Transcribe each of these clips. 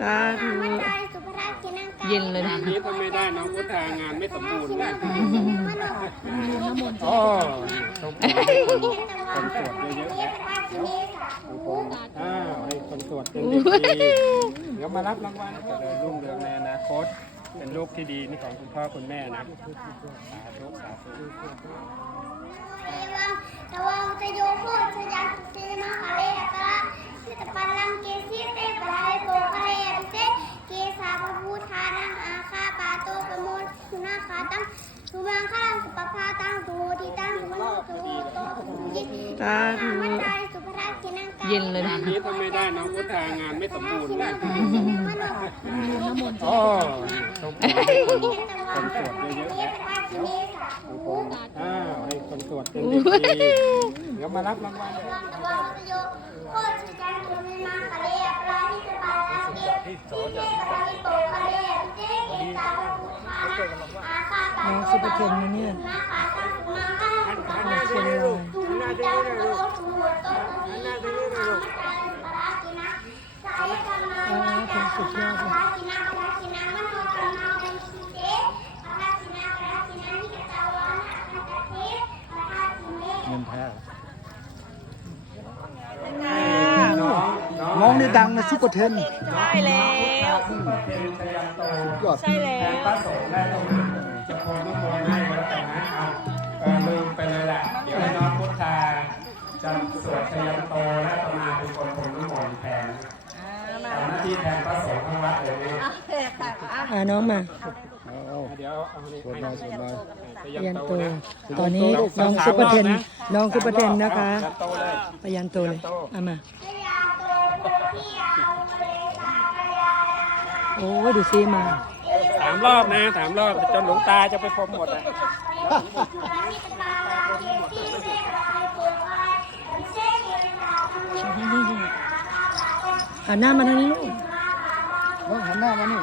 สาธุเย็นเลยนะนี้ถ้าไม่ได้น้องพุทธางานไม่สมบูรณ์นะโอ้ต้องคนตรวจเยอะๆนะอ้าวให้คนตรวจเป็นเด็กดีเดี๋ยวมารับรางวัลเจริญรุ่งเรืองในอนาคตเป็นลูกที่ดีนี่ของคุณพ่อคุณแม่นะสาธุสาธุ ตะวันจะโยโคชยันเซมาคาเลตระสิตปันลังเกสิเตปะไลโกคาเลเตเกสาพภูธานังอาคาปาโตปโมสุนาคา ตังสุมังคลังสุปภาตั้งสุโหติตังสุมโนสุโตสุยิสาธุมันตาสุภราชินังกาเย็นเลยนะ นี้ถ้าไม่ได้น้องพุทธางานไม่สมบูรณ์นะมโนโอ้ต้องคนตรวจเยอะๆนะอ้าวให้คนตรวจเป็นเด็กดีเดี๋ยวมารับรางวัลตะวันจะโยโคชยันเซมาคาเลปะสิตปั นลังเกสิเปะเลเตเกสาพภูธานังอาคาปาโตปโมสุนาคาตังสุมังคลังสุปภาตังเชียงราย อ๋อเป็นสุดยอดเลย เงินแท้ น้อง น้องน้องนี่ดังนะซุปเปอร์เทนใช่แล้วเป็นชยันโตยอดใช่แล้แทนวพระสงฆ์ได้ต้องจะพรน้ำมนต์ให้ก็แล้วกันนะเอาเออลืมไปเลยแหละเดี๋ยวให้น้องพุทธาจะสวดชยันโตและตมาเป็นคนพรน้ำมนต์แทนทำหน้าที่แทนพระสงฆ์ทั้งวัดเลยนะอ่าน้องมาเอาเอาเดี๋ยวเอานี่สวดมาสวดมาชยัยันนโตโตนะตอนนี้น้องซุปเปอร์เทนน้องซุปเปอร์เทนนะคะยันโตเลยไปยันโตเลยเอามา โอ้ยดูซิมา สามรอบนะสามรอบจนหลวงตาจะไปพรมหมดอะหันหน้ามาทางนี้ลูกน้องหันหน้ามานี่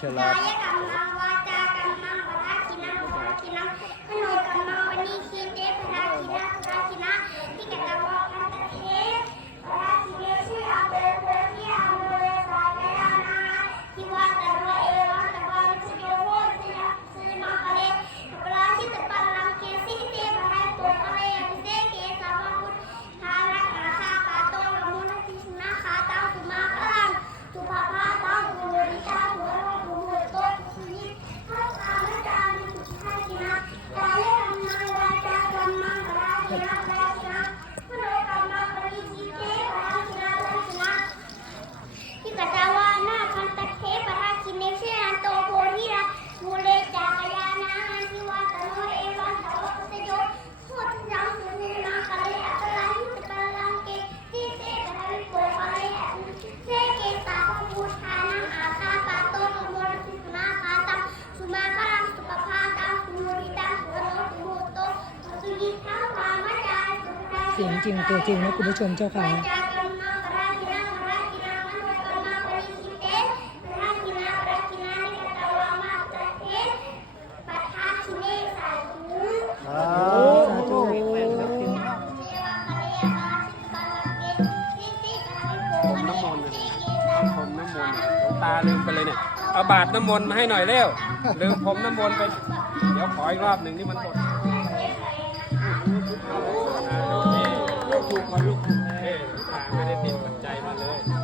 ฉลาดกรรมังวาจ สียงจริงตัวจริงนะคุณผู้ชมเจ้าค่ะน้ำมนต์ต้องพรมน้ำมนต์หลวงตาลืมไปเลยเนี่ยเอาบาตรน้ำมนต์มาให้หน่อยเร็วลืมพรมน้ำมนต์ไป เดี๋ยวขออีกรอบหนึ่งที่มัน ลูกก่อลูกเอ้ยไม่ได้ติดปัจจัยมาเลย